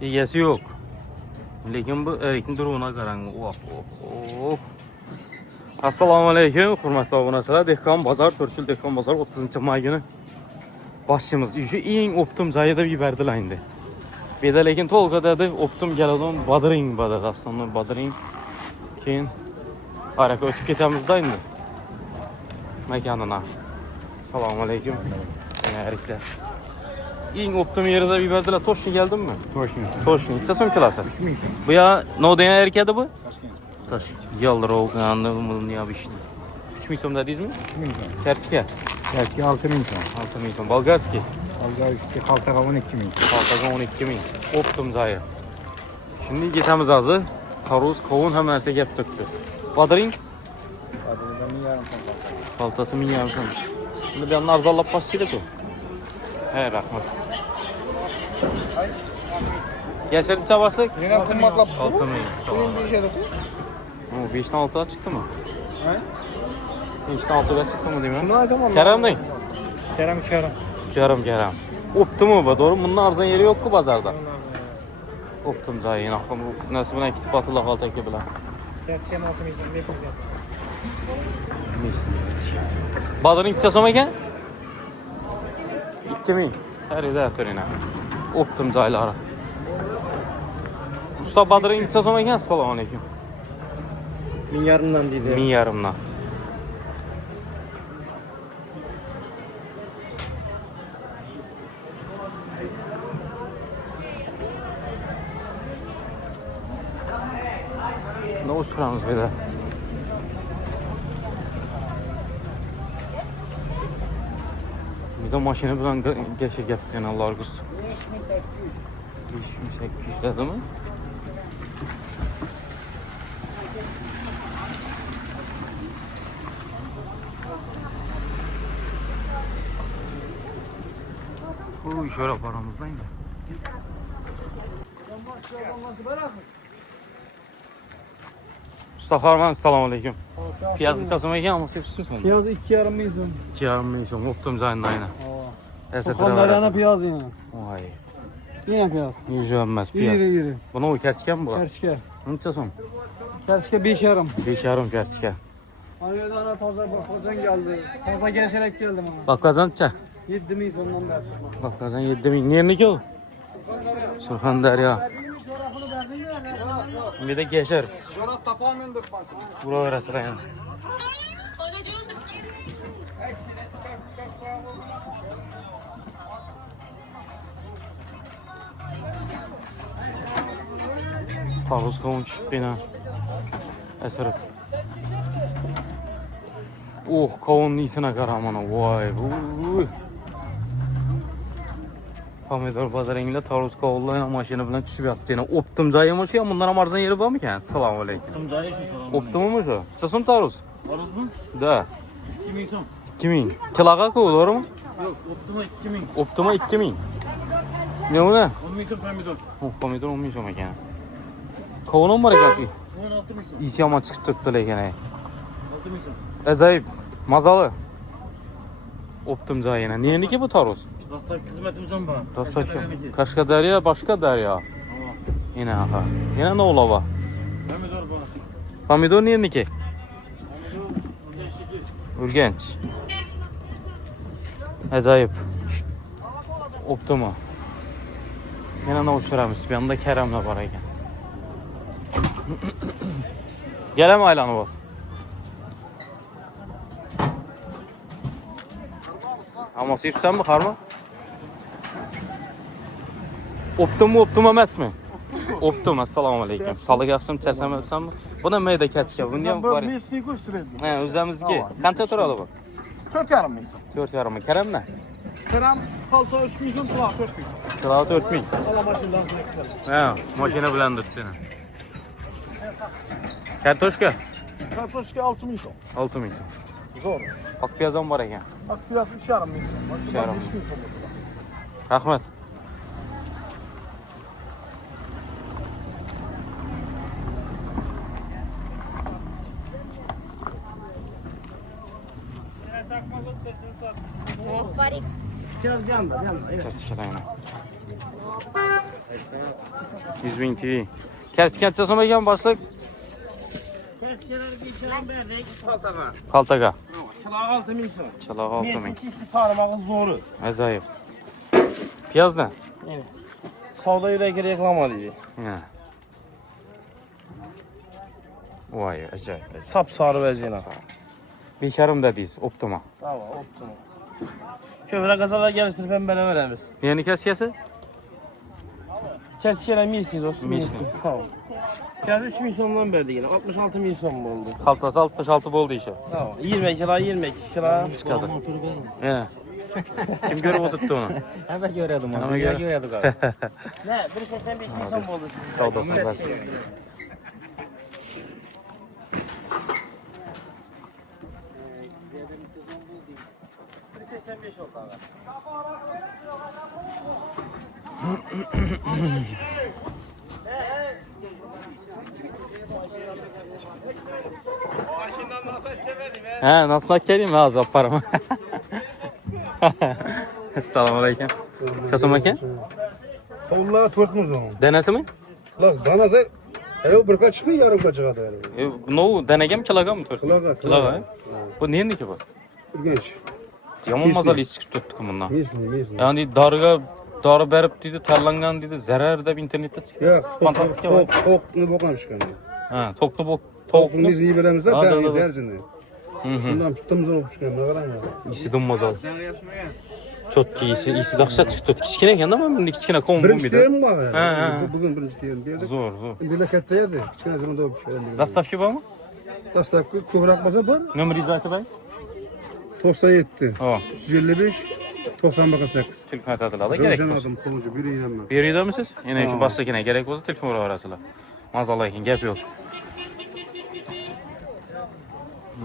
Egesi yok. Lekin bu erkin durumuna qarang. Oh. Assalomu alaykum, hurmatli obunachilar. Dehqon bozor, To'rtchil dehqon bozor 30-may kuni boshimiz shu eng optim joyida yubordilar endi. Beda lekin to'lqadadi optim keladi, Badring badadi aslında Badring. Keyin haraka o'tib ketamizda endi. Makonina. Assalomu alaykum. Eriklar. Eng optim yerida yubordilar. Toshkent keldimmi? Toshkent. Necha so'm kelasi? 3000. Bu ya no degan erkadi bu? Toshkent. Yaldirov qanday bunu yapıştı. 3000 so'm dedingizmi? 3000 so'm. Kartika 6000 so'm. 6000 so'm. Bolgarskiy. Bolgarskiy xaltaga 12000. Xaltaga 12000. Optim joyi. Şimdi ketamiz hozir. Tarvuz, qovun hamma narsa gap tutdi. Badring? Badringdan 1000 so'm. Xaltasi 1000 so'm. Şimdi bir yandan arzallab başlaydı. He rahmat. Yaşarın çabası? Yine kımmatlap. 6000. Benim bir işe de bu. 5'ten 6'ya çıktı mı? He? 5'ten 6'ya çıktı mı değil mi? Şunu aytamam. Kerem ne? Kerem. 3,5 Kerem. Optu mu bu? Doğru. Bunun arzan yeri yok ki pazarda. Optum joyi yine. Nasıl buna kitip atıla kaltaki bile. Kesken 6000 so'm. Neyse. Badırın necha so'm ekan? 2000. Her yerde her törüne. Optum joylari. Usta Badırın necha so'm ekan? Assalomu alaykum. 1000 deydi. 1000. Ne uçuramız bir de. Bir de maşını bilen geçe geptin Allah arzusu. 5800 dedi mi? Bu şöyle paramızdayım da. Mustafa Arman, selamun aleyküm. Piyazın necha so'm ekan? Ama sepsiz so'm. Piyaz 2,5 so'm. 2,5 so'm. Optim joyida aynan. Surxondaryoning piyaz yine. Vay. Yine piyaz. Yiyeceğimiz piyaz. İri. Buna o kerçiken mi bu? Kerçke. Necha so'm? Kerçke 5,5. 5,5 kerçike. Ankara'da ana pazar bakkozan geldi. Pazar geçerek geldim ama. Baklajan necha? 7000 so'mdan beri. Baklajan 7000. Nerniki o? Surxondaryo. Bir de geçer. Jorab tapamen deb Buraverasizlar endi. Tarvuz qovun tushib bina. Asirib. Qovunning isini qara mana. Voy, bu. Pomidor badaringlar tarvuz qovunlar mashina bilan tushib yotdi. Yana optim joyi ham o'sha, bundan ham arzon yeri bormi ekan? Assalomu alaykum. Optim joyi shu. Optimmi o'sha? Necha so'm tarvuz? Tarvuzmi? Da. 2000 so'm. 2000. Kiloga-ku, to'g'rimi? Yo'q, Optima 2000. Optima 2000. Ne uni? 10000 so'm pomidor. Pomidor 10 ming so'm ekan. Qovun bor ekan. 16000 so'm. Isi ham chiqib turibdi lekin. 6000 so'm. Ajoyib, mazali. Optim joyina. Nenniki bu tarvuz? Dastak xizmatimiz ham bor. Dastak. Qashqadaryo, boshqa daryo. Yine ha. Yine ne olava? Pomidor bor. Pomidor nenniki? Urganch. Ajoyib. Optima. Yana ne uçuramiz? Bir yanda Kerem'le var ekan. Gelem aylanı bas. Ama sirsen mi karma? Optim emasmi? Optim, assalomu alaykum. Sog'lik yaxshimi, charchamayapsanmi? Buni mayda kachka, buni ham bor. Mesni ko'rsatdi. Ha, o'zimizniki. Qancha turadi bu? 4,5 ming so'm. 4,5 ming. Karammi? Kiram palto 3000 so'm, quloq 4000 so'm. Kilo 4000. Ala mashindan so'ng. Ha, mashina bilan turibdi. Kartoshka? Kartoshka 6000 so'm. 6000 so'm. Zo'r. Oq piyoz ham bor ekan. Bak biraz 3,5 ming so'm. 3,5 ming. 5000 so'm. Rahmat. Biraz yanda. Часто читаем. 100 bin TV. Kersi kaçça so'm ekan boshliq? Kersichalarga geçiren berdik. Kaltaga. Qaltaga. Çılağı 6000 so'm. Chilağı 6 Nesi ming. çisti sarımağın zoru. Ajoyib. Piyozdan? Yani. Savda ile reklam alıyor. Ha. Voy, ajoyib. Sap sarı vaziyana. 5,5 da deysiz, Optima. Tamam, optimum. Köfre kazalar geliştirip hem bana veremiz. Neyini kaskası? Kersichalar misli dostum. Misli. Tamam. Fiyatı 3000 so'mdan verdi yine. 66 bin so'm oldu. Qaltasi 66 bo'ldi ishi. Tamam. 20 kilo, 22 kilo. Chiqadi. He. Kim görüp o'tibdi uni? Hemen görüyordum onu. Hemen Dünya gör- görüyorduk abi. Ne? 185 bin so'm oldu sizin. Savdosini bersin. %85 oldu abi. Ha, nasıl geleyim ha az yaparım. Assalomu alaykum. Sasom aka? Vallahi 400 so'm. Denasimi? Xullas, danasa hele bir kaç çıkıyor, yarım kaç çıkıyor yani. No, denagam kilogam 4. Kiloga, Kiloga. Bu nerniki bu? İlginç. Yomon mazali chiqib turibdi bundan. Mesni. Ya'ni dori berib deydi, tanlangan deydi, zarar deb internetda chiqdi. Yok, Fantastika var. tokni bokan çıkan. Ha, tokni bu. Tokni nesini beremiz de, Ha, ben da. dersini. Şundan tuttuğumuz olup çıkan, ne kadar mı? Isidim mazal. Çotki isi dahşat chiqib turibdi. Kichkina ekanda men bunday kichkina qovun Birinci bo'lmaydi. diyelim var Ha, ha. yani. Bugün birinci diyelim. Bir de Zo'r. memlekette yedi. Kiçkine zaman doğup çıkan. Dastavka bormi? Dastavka kıvrak masa var. Nomeringizni aytib ay. 97, Ha, 355, 98. telefon aytadilar, kerak Rojhan bo'lsa. adım, konucu, biri inanmam. Beridamisiz? Yana shu boshligina kerak bo'lsa telefon uraverasizlar. Mazali ekan, gap yo'q.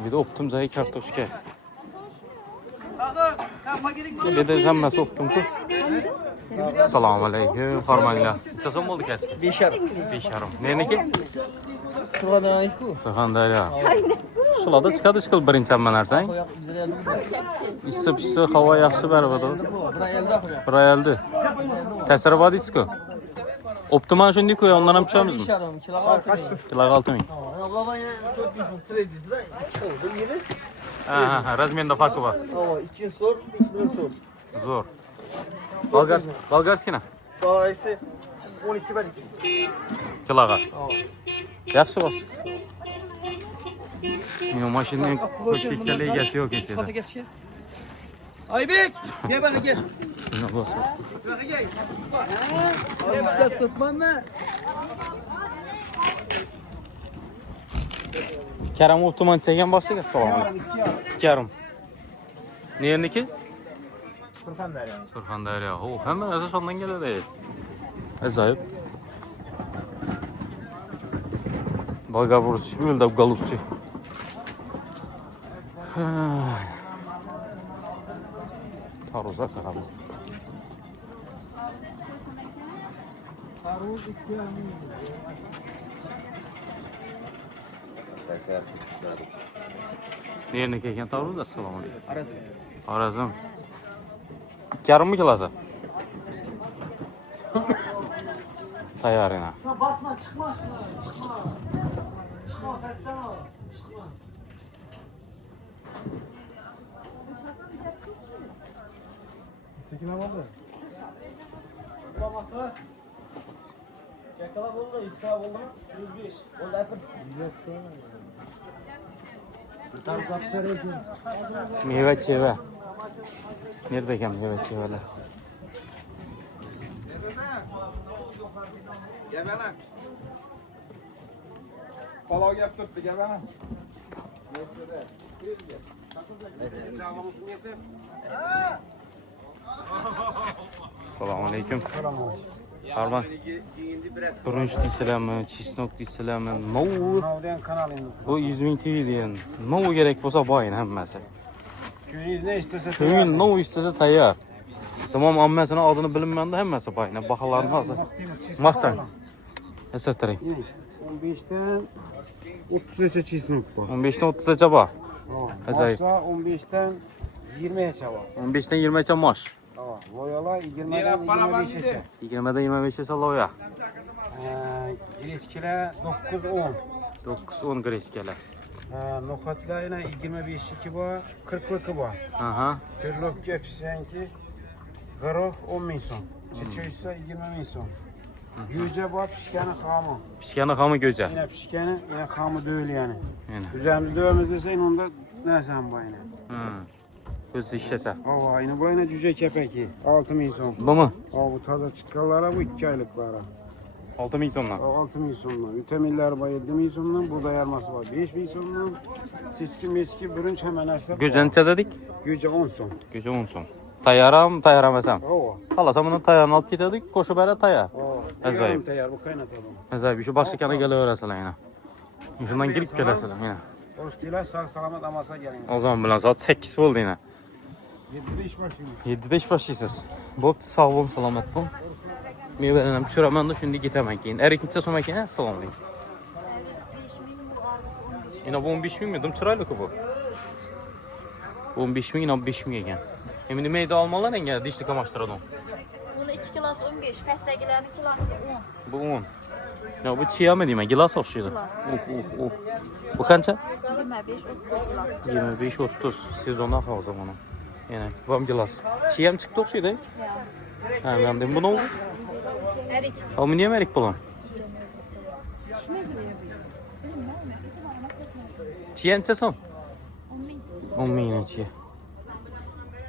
Bir de optim zay kartoshka. Bir de hammasi optim-ku. Assalomu alaykum, hormanglar. Necha so'm bo'ldi kasi? 5,5. 5,5. Meniki? Surxondaryo ayku. Surxondaryo. Shularda chiqadi birinchi hamma narsang. Issiq, havo yaxshi baribir. Bir ayoldi. Ta'siri bor deysiz-ku. Optima shunday-ku, ondan ham tushamizmi? 5,5 kilo 6 bin. Kiloga 6 ming. Abladan ya 4 bin so'm sredisi de. Oldu 7. Ha, razmerda farqi bor. Ama 2 so'r, 1 so'r. Zo'r. Bolgarskina Dolayısı 12 ben 2. kiloga. Yaxshi bor. Meni mashinaning ko'chlikka egasi yo'q ekan. Aybek, gel bana gel. Seni bosib. Bana gel. Aybek tutmam mı? Karam Optiman chegan boshliq, assalomu alaykum. Karam. Nerniki? Surxondaryo. Surxondaryo. O, hamma narsa shundan keladi. Ajoyib. Bolgarburch, yo'lda golubchi. Taruza qarab. Nerniki ekan Taruz? Assalomu alaykum. Arazim. 2,5 kilosi. Tayyor yana. Basma çıkmazsın. Çıkma. Çıkma kaçsana. Çıkma. Çekine oldu. Bulamakta. Çakala oldu, iftihar oldu. 105. Oldu yapın. Meva cheva. Nerede ekan meva chevalar? Gel bana. Palau gap turibdi, gel bana. Assalomu alaykum. Harman. Turmush deysizlarmi, chesnok deysizlarmi? Nov. Navriyan kanalıyım. Bu 100 ming TV degan. Nov kerak bo'lsa boyin hammasi. Köyünüz ne isterse Ko'ngil nov istasa tayyor. Tamam, hammasini adını bilinmanda hammasi boyin. Baholarni hozir. Maqtan. Esirtiring. 15'ten 30'a çizim bu. 15 dan 30gacha bor. Ajoyib. Masa 15'ten 20'ye çava. 15 dan 20gacha mosh. Loyalar 20'den 25'e. 20 dan 25gacha loya. Greçkiler 9-10. 9-10 greçkeler. Nokatlar yine 25'liki var, 40'lıkı var. Aha. Kırlık pişenki 40-10 bin son. Çeçöyse 20 bin son. Yüce var pişkeni hamı. Pişkeni hamı göce. Yine pişkeni yine hamı değil yani. Yani. Üzerimizde dövmezde sen onda ne sen bu yine? Göz işlese. O aynı bu yine cüce kepeki 6 bin son. Bu mu? Bu taze çıkarlara bu 2 aylıklara. 6 bin sondan. O 6 bin sondan. Vitaminler var 7 bin sondan. Burada yarması var 5 bin sondan. Siski miski bürünç hemen açsa. Göce neçe dedik? Güce 10 son. Göce 10 son. Tayaram, tayaramesem. O. Halasam bunun tayarını alıp gidedik. Koşu bere tayar. O. Acayip. Yarım tayar bu kaynatalım. Acayip. Şu başka kana gele öğreseler yine. Şundan girip geleseler yine. Oruçluyla sağ salamet amasa gelin. O zaman bilen saat 8 oldu yine. 7'de iş başlıyor. 7'de iş başlıyorsunuz. Bop sağ olun, selamet olun. Meyvelerim çürəmən də şimdi gitəmək keyin. Ərik neçə so'm ekan? Salam alaykum. 5.000 bu arası 15.000. Yine bu 15 bin miydim? Çıraylı ki bu. Bu 15 bin yine 15 bin ekan. Şimdi meyde almalar engel dişli kamaştıradım. Bunu 2 kilosu 15, pəstəgilərin kilosu 10. Bu 10. Ya bu çiğ mı diyeyim? Gilas okşuydu. Gilas. Bu kaça? 25, 30 kilosu. 25-30 sezonda o zaman. Yani vam gilas. Çiğ mi çıktı okşuydu? Ya. Ha ben dedim bu ne oldu? Erik. Ha bu niye merik bulan? Çiğ neçə son? 10 bin yine çiğ.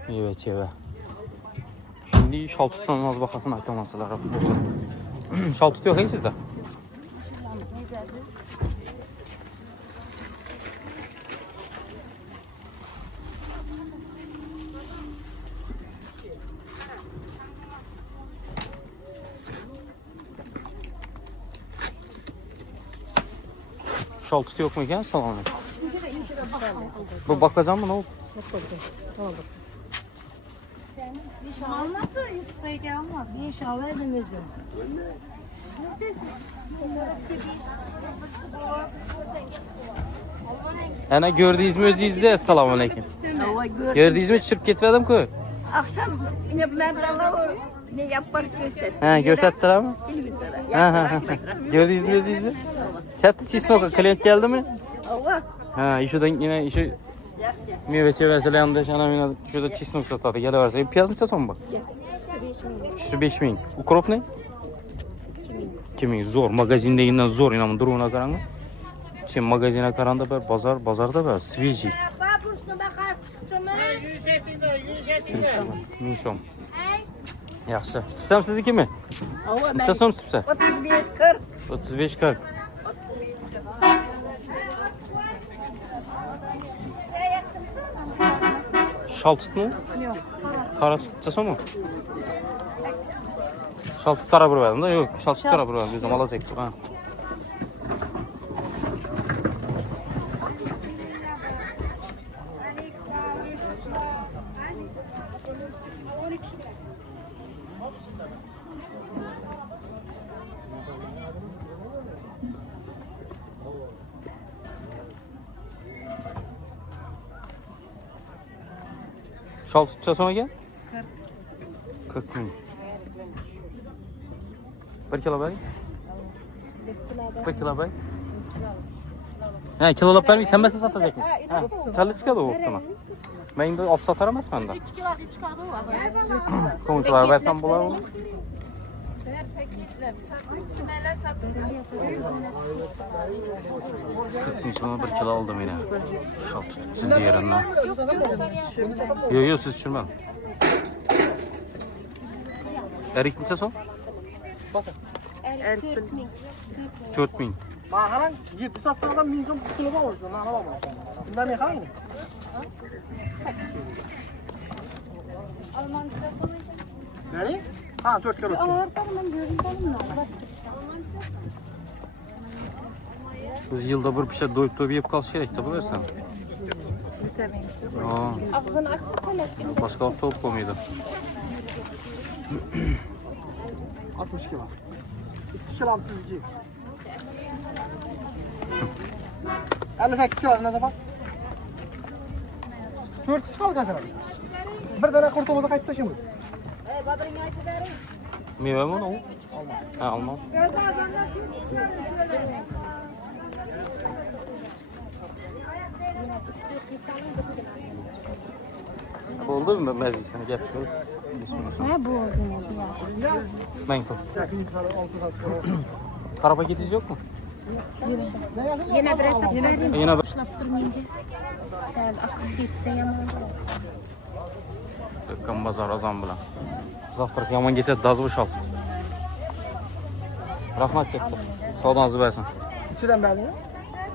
Evet çiğ. Şimdi şal tutan az bakasın aytamansılar. Şal tutuyor ki sizde? Şal tutuyor mu ki? Salam aleyküm. Bu bakacağım mı ne oldu? Alması payda almaz. Bir şahı edemezdim. Ana gördüğünüz mü özünüzde? Selamun aleyküm. Gördüğünüz mü çırp gitmedim ki? Akşam yine ben de ne yapar göster. Ha gösterdiler mi? Ha. Gördüğünüz mü özünüzde? Çatı çizsin klient geldi mi? Allah. Ha işodan yine işi meyve çevresiyle yanında şana yine şurada çizsin satıyor. Gel varsa piyaz neçə son bu? 5 bin. Bu krop ne? 2000. Zor. Magazindeyinden zor inanın durumuna karanlık. Şimdi magazine karanda bir bazarda bir свежий. Babuşuna bakar çıktı mı? 1000 so'm. Yaxshi. Sipsam sizniki mi? Necha so'm sipsa? 35 40. 35-40. Şal tutmu? Yok. Qara necha so'm? Şal tut qara bir verdim da yo'q, şal tut qara bir verdim. O'zim olacak. Ha. Şal tutsa sonra gel. 40 bin. 1 kilo bay. 1 kilo bay. Ha kilolab vermeyiz, hemmesini satacakmış. Ha, çalı çıkadı o tamam. Ben indi alıp satar emasman da. 2 kilosu çıkardı var. Komşular versen bular onu. Kimeler satıldı. 40 bin sonra 1 kilo aldım yine. Şal tutsun yerinden. Yok siz düşürmem. Erik neçə son? Erik 40.000. 4 bin. Mağaran 7 satsanızdan 1000 son kilo var orada. Mağara var. Bunlar ne kadar? Alman telefonu. Nereye? Ha 4 kilo. Biz yılda bir şey doyup yiyip kalış gerek de bu versen. Ağzını açma telefonu. Başka hafta olup koymaydı. 60 kilo. 2 kilo 62. 58 kilo ne zaman? 400 kilo kadar. Bir tane kurtumuza kayıp taşımız. Meyve mi o? Ha, almam. Oldu mu mezzi sana gel. Ne bu oldu ya? Ben koy. Kara paketiz yok mu? Yine bir hesap vereyim. Yine bir. Başlap durmayayım. Sen akıl geçse yaman. Dükkan bazar azam bilan. Zavtrak yaman ketadi, daz boşalt. Rahmat ketdi. Savdonuzni bersin. İçiden belli mi?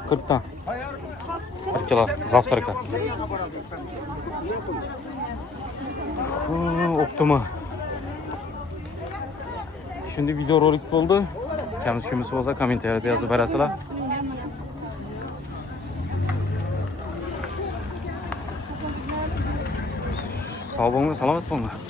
40 dan. 40 kilo zavtrakka. Optimi. Shunday videorolik bo'ldi. Kamiz bo'lsa kommentariyada yozib berasizlar. Sog' bo'linglar, salomat bo'linglar.